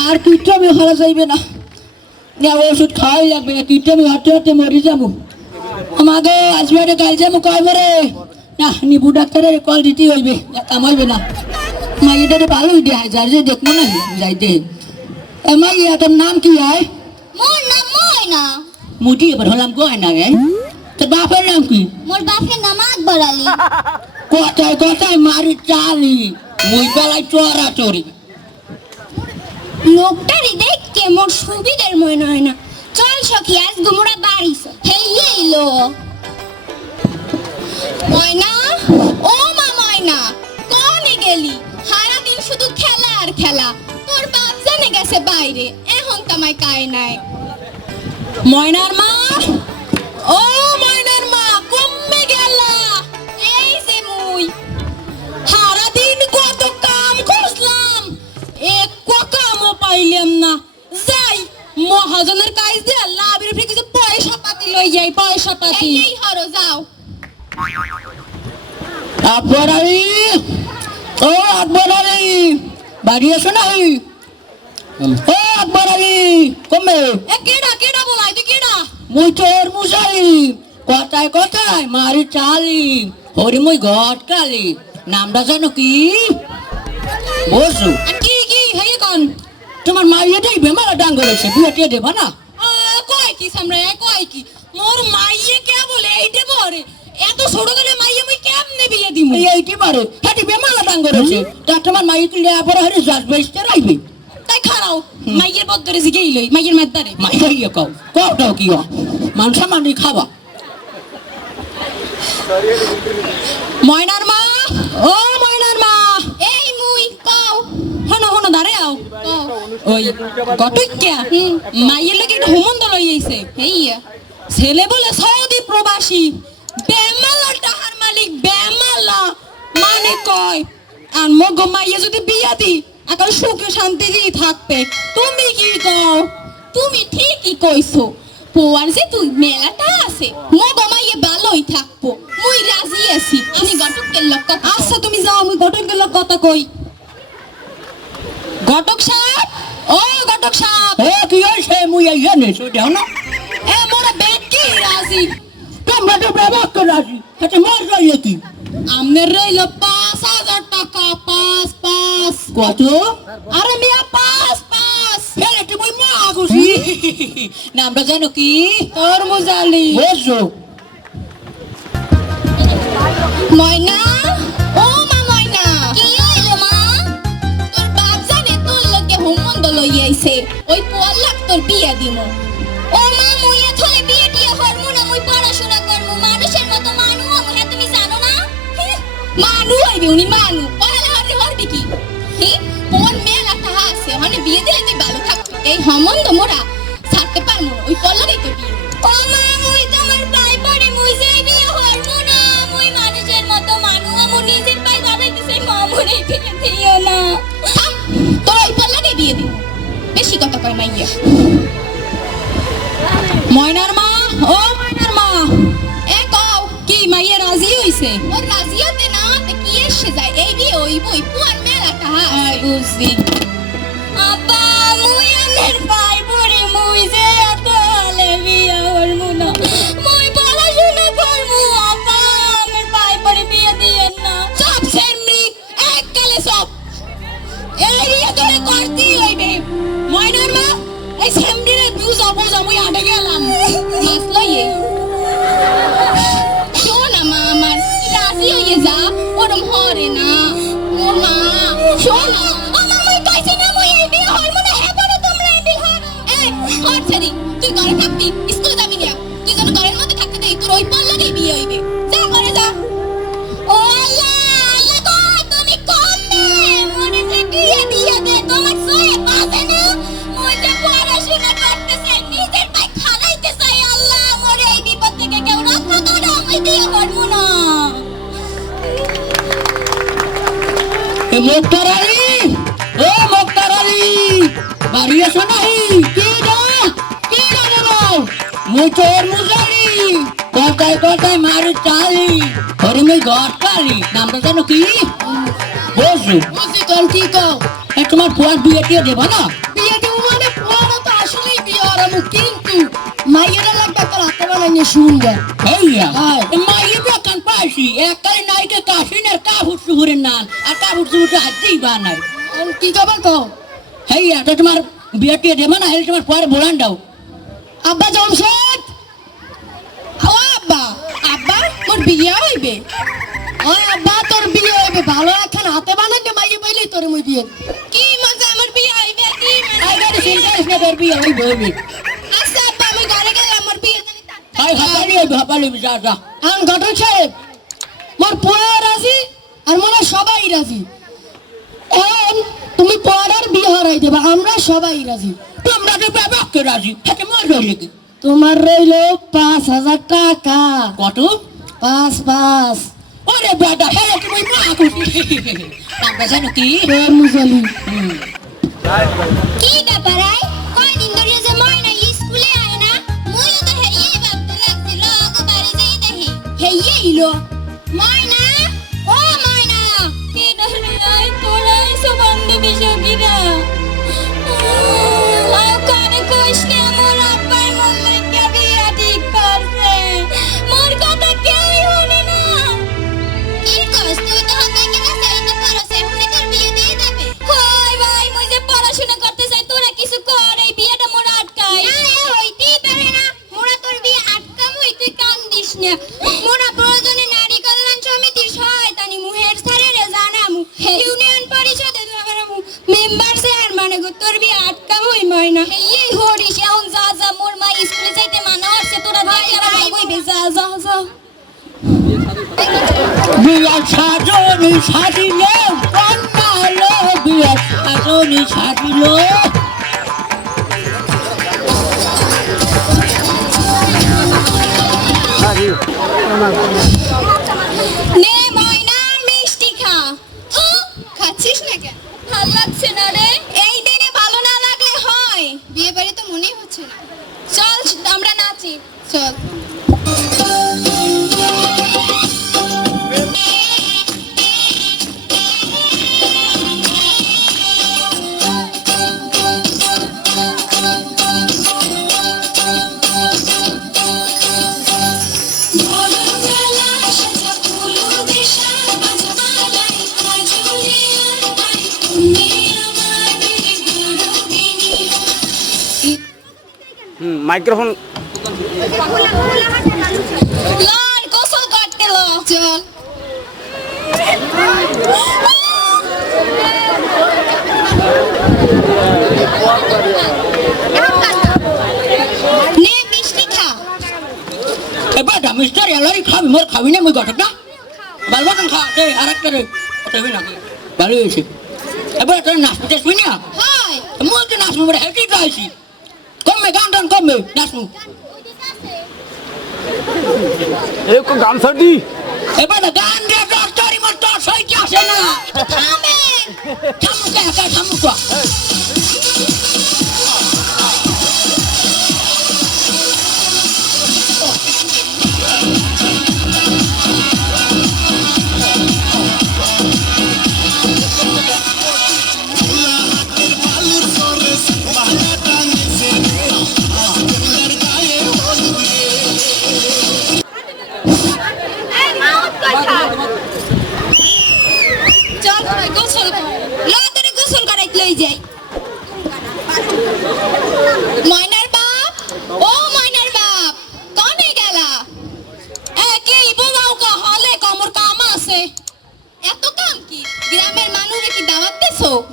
আর কিচ্ছু আমি ভালো যাইবে না ওষুধ খাওয়াই লাগবে কিচ্ছু আমি হাঁটতে হাঁটতে মরি যাব আমাকে আসবে কাল যাব কয় মরে না নিবু ডাক্তারের কল দিতে হইবে। কাম হইবে না। মাইয়াদের ভালোই দেয় যার যে দেখব না যাইতে। এ মাইয়া তোর নাম কি হয়? মোর নাম ময়না। মুটি এবার হলাম কয় না গে তোর বাপের নাম কি? মোর বাপের নাম আকবর আলী। কথায় কথায় মারি চালি মুই বেলায় চড়া চড়ি। লোকটারই দেখতে মোর সুবিধের মনে হয় না। চল সখী আজ গুমরা বাড়ি হেই এলো ময়না? ও মা ময়না, কোনে গেলি? সারা দিন শুধু খেলা আর খেলা। তোর বাপ জানে গেছে বাইরে, এখন কামাই কায় নাই। ময়নার মা? ও ময়নার মা, কমে গেলা। এই যে মুই। সারাদিন কত কাম করলাম এক কামও পাইলাম না। যাই, মহাজনের কাজ দিয়ে লাভের কিছু পয়সা পাতি লই যাই, পয়সা পাতি। এই হরো যাও। আকবর আলী ও আকবর আলী বাড়ি এসো নাই? ও আকবর আলী কমে। এ কেডা কেডা বলাই তুই কেডা? মুই তোর মুসাই কথায় কথায় মারি চালি হরি মুই ঘট কালি। নামটা জানো কি? বসু। কি কি হেই কোন? তোমার মাইয়াটাই বেমারা ডাঙ্গ রয়েছে বিয়ে টিয়ে দেবা না? কয় কি সামনে কয় কি? মোর মাইয়ে কে বলে এইটে বরে? এত ছোট গেলে মাইয়ে মুই কেমনে বিয়ে দিমু? এই এইটি পারে হাটি বেমারা ডাঙ্গ রয়েছে তা তোমার লিয়া পরে হারি জাজ রাইবে। তাই খারাও মাইয়ের বদরে জিগেই লই মাইয়ের মেদারে মাইয়া কও কওটাও কি হয় মাংস মানি খাবা ময়নার মা? ও ময়নার মা। এই মুই কও হনো হনো দাঁড়ে আও কও। ওই কটকিয়া মাইয়ের লাগে একটা হোমন্দ লই আইছে হেইয়া। ছেলে বলে সৌদি প্রবাসী। বেমালা টাহার মালিক বেমালা। মানে কয় আর মগ মাইয়া যদি বিয়া দি এখন সুখে শান্তি দিয়ে থাকবে। তুমি কি কও? তুমি ঠিকই কইছো। পোয়ার যে তুই মেলাটা আছে মগ মাইয়ে ভালোই থাকব। মুই রাজি আছি। আমি গটকের লোক কথা আচ্ছা তুমি যাও আমি ঘটক গেল কথা কই। ঘটক সাহেব? ও ঘটক সাহেব। এ কি হইছে? মুই আইয়া নে সো না। এ মোরা ব্যাগ কি রাজি। তোমরা তো ব্যবহার করে রাজি এটা মার রাইয়ে কি? আমনের রইল পাঁচ হাজার টাকা পাঁচ পাঁচ। কত? আরে মিয়া পাঁচ পাঁচ। ফেলে তুমি মা খুশি নামটা জানো কি? তোর মুজালি বসো ময়না? ও মা ময়না। কি হইল মা? তোর বাপ জানে তোর হোমন্দ ওই পোয়াল লাগ তোর বিয়া দিমু। ও মা মুই এথলে বিয়ে টিয়া করমু না মুই পড়াশোনা মানুষের মতো মানু আমু তুমি জানো না? মানু হইবি উনি মানু। পড়ালে হরবি হরবি কি? কোন মেলা তাহা আছে? মানে বিয়ে দিলে তুই ভালো থাকবি। এই হমন্দ মোরা ছাড়তে পারমু না, ওই পড়লারই তো বিয়ে। ও মা মুই তোমার পাই পড়ে মুই বিয়ে হরমু না। মুই মানুষের মতো মানু আমু নিজের পায়ে দাঁড়াইতেছে মামুরে বিয়ে না। তোর ওই পড়লারই বিয়ে দিব। বেশি কথা কয় মাইয়া ময়নার মা ও হইছে ওর রাজিয়াতে না তে কি এসে যায়। এই বিয়ে ওই বই পুয়ার মেলা তাহা আই বুঝছি বাড়ি এসো নাহি কি না বলো মুই মুজারি কথায় কথায় মারি চালি। ওরে ঘর কালি নামটা জানো কি? বসু। বুঝি তোর কি কও? এ তোমার ফুয়ার বিয়ে টিয়ে দেবো না? বিয়ে দিব মানে পুয়ারা তো আসলেই বিয়ে হরামু কিন্তু মাইয়েরা লাগবে তোর হাতে বানাইনি সুন্দর হেইয়া হ্যাঁ। মাইয়ে দোকান পাইছি এককালে নাইকে কাশিনের কাহুর সুহুরের নান আর কাহুর সুহুরটা হাতেই বানাই আর কি কবে কও? হেইয়া তো তোমার না হেলে তোমার ফুয়ার বোলান দাও। আব্বা জমশেদ ও আব্বা আব্বা মোর বিয়ে হইবে? ও আব্বা তোর বিয়ে হইবে। ভালো এখন হাতে বানাইতে মাইয়ে পাইলেই তোর মুই বিয়ে। কি মজা আমার বিয়ে হইবে কি আই গাড়ি চিন্তা করিস না তোর বিয়ে হইবে হইবে। আচ্ছা আব্বা আমি ঘরে গেলে আমার বিয়ে জানি হাই হাপালি হইবে হাপালি যা যা। এখন ঘটক সাহেব মোর পোয়া রাজি আর মোরা সবাই রাজি। তুমি পড়ার বিয়ে হরাই দেবা আমরা সবাই রাজি। তোমরা তো বাবাকে রাজি হেঁটে মর রইলে তোমার রইল পাঁচ হাজার টাকা। কত? পাঁচ পাঁচ। ওরে বেটা হেলে তুমি মা খুশি নামটা জানো কি? মুজলি কি ব্যাপার আই? কয়দিন ধরে যে ময়না স্কুলে আয় না মুই তো হেইয়ে ভাবতে লাগছিল আগো বাড়ি যাই দেখি হেইয়ে ইলো। Medina. সাজিলে কন্যা হলো বিয়া সাজনি সাজিল মাইক্রোফোন এবার মিস্টার এলারি খাবি মোর খাবি না মুই গঠক না। বাল খা দে আর একটা রে খাবি না ভালো হয়েছে। এবার তোর নাচবি টাচবি না হয়। মুই তো বলে হেঁটে তো আইছি। কমবে গান টান কমবে নাচবো এই কো গামছা দি এবার গান দিয়ে তোর তরি মোর তোর সইতে আসে না? থামেন থামুকা একা থামুকা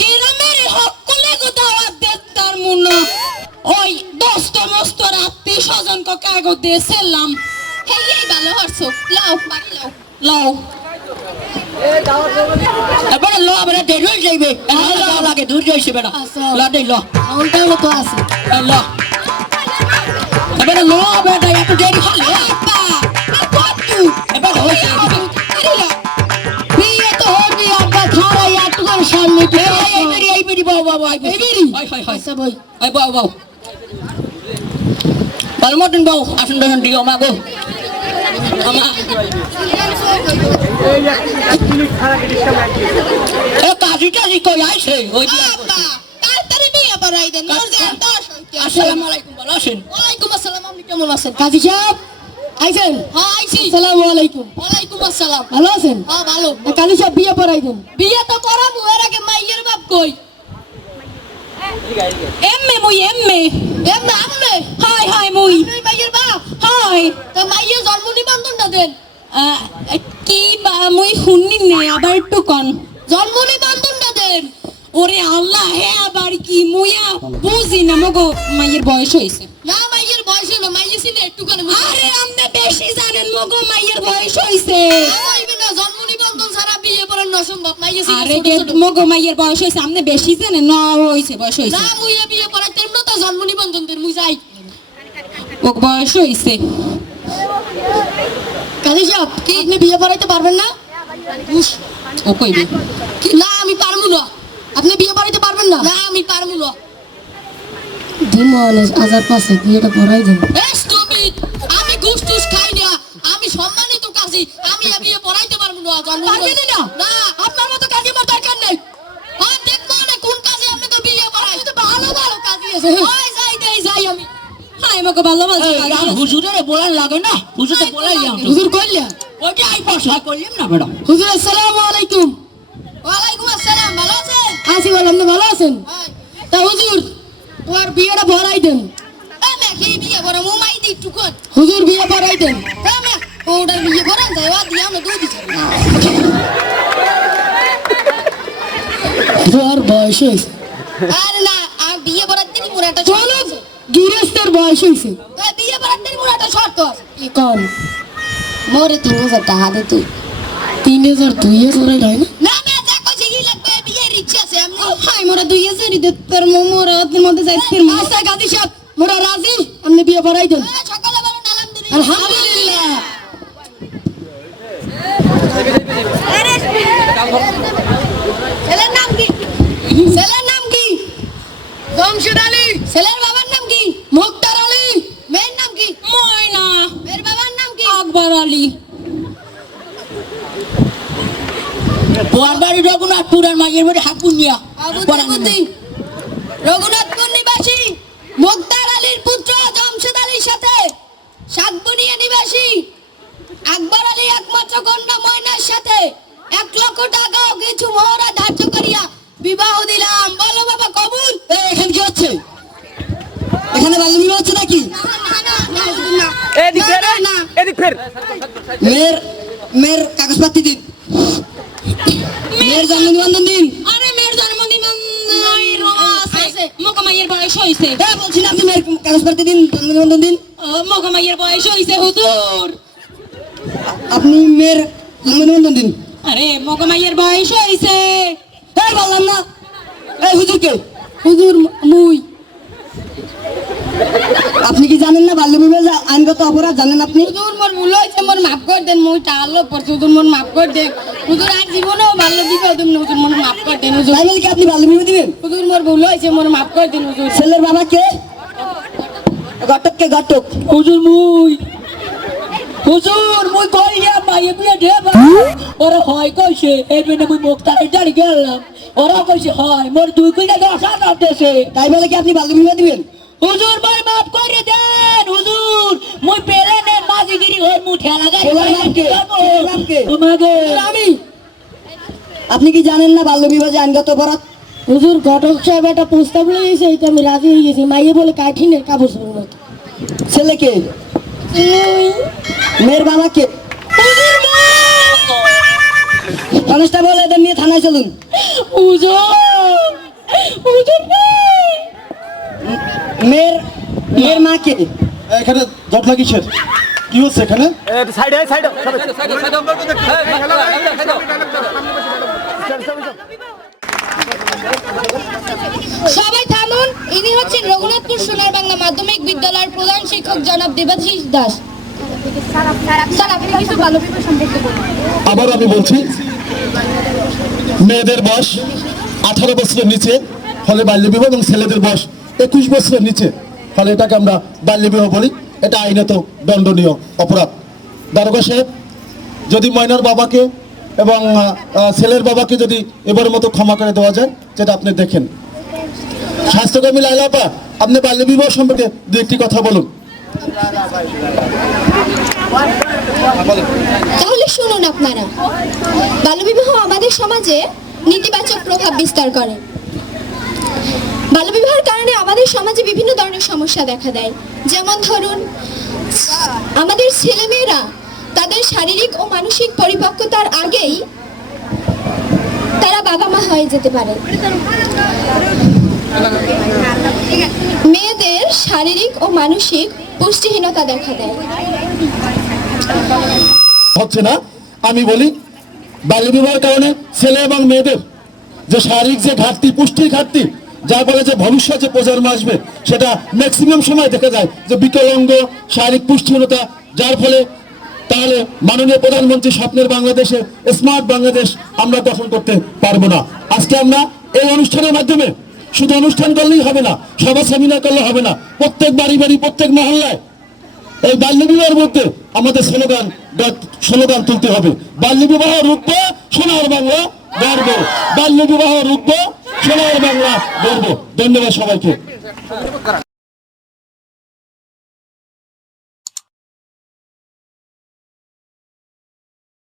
গ্রামের সকলে গো দাওয়াত দে তার ওই দোস্ত মস্ত রাত্রি স্বজন ক কাগজ দিয়েছিলাম হেই এই ভালো হরছো লাও বাড়ি লাও। লাও। এবার ল দেরি হয়ে যাইবে এবার লাগে দূর যাইছে বেটা। ল দে ল। আউলটা তো আছে। ল। এবারে ল বেটা একটু দেরি হলে। বাবু আই এবারই? হয় হয় হয় আচ্ছা আই আসুন দেখুন দিও মা গো। আমা এ কাজী টাজি কই আইছে? ওই যে তাড়াতাড়ি বিয়ে পড়াই দেন মোর যে দশ আসসালামু আলাইকুম ভালো আছেন ওয়ালাইকুম আসসালাম আপনি কেমন আছেন? কাজী সাহেব আইছেন? হ্যাঁ আইছি। আসসালামু আলাইকুম। ওয়ালাইকুম আসসালাম। ভালো আছেন? হ্যাঁ ভালো। কাজী সাহেব বিয়ে দেন। বিয়ে তো করাবো এর আগে মাইয়ের বাপ কই? এমএ মুই এমএ এমনে আমনে হাই হাই মুই আপনি মাইয়ের বাপ হাই তো মাইয়ের জন্ম নিবন্ধনটা দেন আহ, কি বা মুই শুনি নে আবার একটু কন জন্ম নিবন্ধনটা দেন ওরে আল্লাহ হে আবার কি মুইয়া বুঝি না মগো মাইয়ের বয়স হইছে না মাইয়ের বয়স হলো মাইয়ে সিনে একটু করে আরে আপনি বেশি জানেন মগো মাইয়ের বয়স হইছে অসম্ভব মাইয়ে সিনে আরে গে মগো মাইয়ের বয়স হইছে আপনি বেশি জানেন না হইছে বয়স হইছে না মুইয়ে বিয়ে পড়াইতে না তো জন্ম নিবন্ধন দেন মুই যাই। ও বয়স হইছে কাজী সাহেব কি? আপনি বিয়ে পড়াইতে পারবেন না? ও কইবে কি- না আমি পারব না। আপনি বিয়ে পড়াইতে পারবেন না? না আমি পারব না। দিমনে হাজার পাঁচে বিয়েটা পড়াই দেন। এই stupid! আমি ঘুষ টুস খাই না আমি সম্মানিত কাজী আমি বিয়ে পড়াইতে পারব না জন্ম না? না আপনার মতো কাজী আমার দরকার নেই আর দেখব না কোন কাজে আপনি তো বিয়ে পড়াই তো ভালো ভালো কাজী আছে ওই যাই দেই যাই আমি হাই মগো ভালো ভালো আর হুজুরের বলার লাগে না। হুজুরে বলাই যাও হুজুর কইলা। ওইটা আই পয়সা করলাম না ম্যাডাম। হুজুর আসসালামু আলাইকুম। ওয়ালাইকুম আসসালাম ভালো আছেন? আসি বল আপনি ভালো আছেন। তা হুজুর তোমার বিয়েটা পড়াই দেন। এ কি বিয়ে বড়? মুমাই দি টুকন হুজুর বিয়ে পড়াই দেন। এ ওটার বিয়ে করেন তাই ওয়া দিয়া না দুই দিছে। তোর বয়স আরে না আর বিয়ে করার দিন মোর একটা চলো গৃহস্থের বয়স বিয়ে করার দিন মোর একটা শর্ত আছে কি কম মোরে তিন হাজার টাকা দে তুই তিন হাজার দুই হাজার হয় না না যে কি লাগবে বিয়ে রিক্সা আছে আমি হাই মোরা দুই হাজার তোর মোমোর হাতের মধ্যে যাই তোর মাসা গাদি মোরা রাজি আপনি বিয়ে পড়াই দেন সকালে বলেন আলহামদুলিল্লাহ আলহামদুলিল্লাহ ছেলের নাম কি ছেলের নাম কি জমশেদ আলী ছেলের বাবার নাম কি মুক্তার আলী মেয়ের নাম কি ময়না মেয়ের বাবার নাম কি আকবর আলী বোয়ার বাড়ি রঘুনাথপুর আর মাইয়ের বাড়ি রঘুনাথপুর নিবাসী মুক্তার আলীর পুত্র জমশেদ আলীর সাথে শাকবনিয়া নিবাসী আকবর আলী একমাত্র কন্যা ময়নার সাথে এক লক্ষ টাকা ও কিছু মোহরা ধার্য করিয়া বিবাহ দিলাম। বলো বাবা কবুল? এখানে কি হচ্ছে? এখানে বাল্য বিবাহ হচ্ছে নাকি? এদিক ফের এদিক ফের। মেয়ের মেয়ের কাগজপাতি দিন হুজুর আপনি মেয়ের নিবন্ধন দিন। আরে মগো মাইয়ের বয়স হইছে। হ্যাঁ বললাম না। এই হুজুর কে হুজুর মুই। আপনি কি জানেন না বাল্য বিবাহ আইনগত অপরাধ জানেন আপনি? হুজুর মোর ভুল হয়েছে মোর মাফ করে দেন মুই টালো পড়ছে। হুজুর মোর মাফ করে দেন। হুজুর আর জীবনেও ভালো দিকে তুমি হুজুর মোর মাফ করে দেন হুজুর। তাই কি আপনি বাল্য বিবাহ দিবেন? হুজুর মোর ভুল হয়েছে মোর মাফ করে দেন হুজুর। ছেলের বাবা কে? ঘটক কে ঘটক? হুজুর মুই। হুজুর মুই কইয়া মাইয়ে বিয়ে দেবা। ওরা হয় কইছে এই জন্য মুই মুক্তারে জানি গেলাম ওরা কইছে হয় মোর দুই কইটা দশ হাজার দেশে তাই বলে কি আপনি বাল্য বিবাহ দিবেন? হুজুর ভাই মাফ করে দেন হুজুর। মুই পেলে নেন মাঝিগিরি হই মু ঠেলা? তোমাকে। আমি। আপনি কি জানেন না বাল্য বিবাহ যে আইনগত অপরাধ? হুজুর ঘটক সাহেব একটা প্রস্তাব লইয়েছে এইটা আমি রাজি হয়ে গেছি। মাইয়ে বলে কাঠিনের কাপড় চোপড় মতো ছেলে কে মেয়ের বাবা কে? কনস্টেবল এদের নিয়ে থানায় চলুন। মেয়ের মেয়ের মা কে? এখানে জটলা কিসের? কি হচ্ছে এখানে? সাইডে সাইডে ইনি হচ্ছেন রঘুনাথপুর সোনার বাংলা মাধ্যমিক বিদ্যালয়ের প্রধান শিক্ষক জনাব দেবাশিস দাস। আবার আমি বলছি, মেয়েদের বয়স আঠারো বছরের নিচে, ফলে বাল্যবিবাহ এবং ছেলেদের বয়স একুশ বছরের নিচে, ফলে এটাকে আমরা বাল্যবিবাহ বলি। এটা আইনত দণ্ডনীয় অপরাধ। দারোগা সাহেব, যদি ময়নার বাবাকে এবং ছেলের বাবাকে যদি এবারের মতো ক্ষমা করে দেওয়া যায় যেটা আপনি দেখেন। স্বাস্থ্যকর্মী লাইলাপা আপনি বাল্যবিবাহ সম্পর্কে দু একটি কথা বলুন। তাহলে শুনুন আপনারা। বাল্যবিবাহ আমাদের সমাজে নেতিবাচক প্রভাব বিস্তার করে। বাল্যবিবাহের কারণে আমাদের সমাজে বিভিন্ন ধরনের সমস্যা দেখা দেয়। যেমন ধরুন, আমাদের ছেলেমেয়েরা তাদের শারীরিক ও মানসিক পরিপক্কতার আগেই তারা বাবা মা হয়ে যেতে পারে। মেয়েদের শারীরিক ও মানসিক পুষ্টিহীনতা দেখা দেয়। হচ্ছে না? আমি বলি বাল্যবিবাহের কারণে ছেলে এবং মেয়েদের যে শারীরিক যে ঘাটতি, পুষ্টির ঘাটতি, যার ফলে যে ভবিষ্যৎ যে প্রজন্ম আসবে, সেটা ম্যাক্সিমাম সময় দেখা যায় যে বিকলাঙ্গ, শারীরিক পুষ্টিহীনতা, যার ফলে তাহলে মাননীয় প্রধানমন্ত্রী স্বপ্নের বাংলাদেশে স্মার্ট বাংলাদেশ আমরা গঠন করতে পারব না। আজকে আমরা এই অনুষ্ঠানের মাধ্যমে শুধু অনুষ্ঠান করলেই হবে না, সভা সেমিনার করলে হবে না, প্রত্যেক বাড়ি বাড়ি, প্রত্যেক মহল্লায়। এই বাল্য বিবাহের মধ্যে আমাদের স্লোগান স্লোগান তুলতে হবে। বাল্য বিবাহ রুখবো সোনার বাংলা গর্ব। বাল্য বিবাহ রুখবো সোনার বাংলা গর্ব। ধন্যবাদ সবাইকে।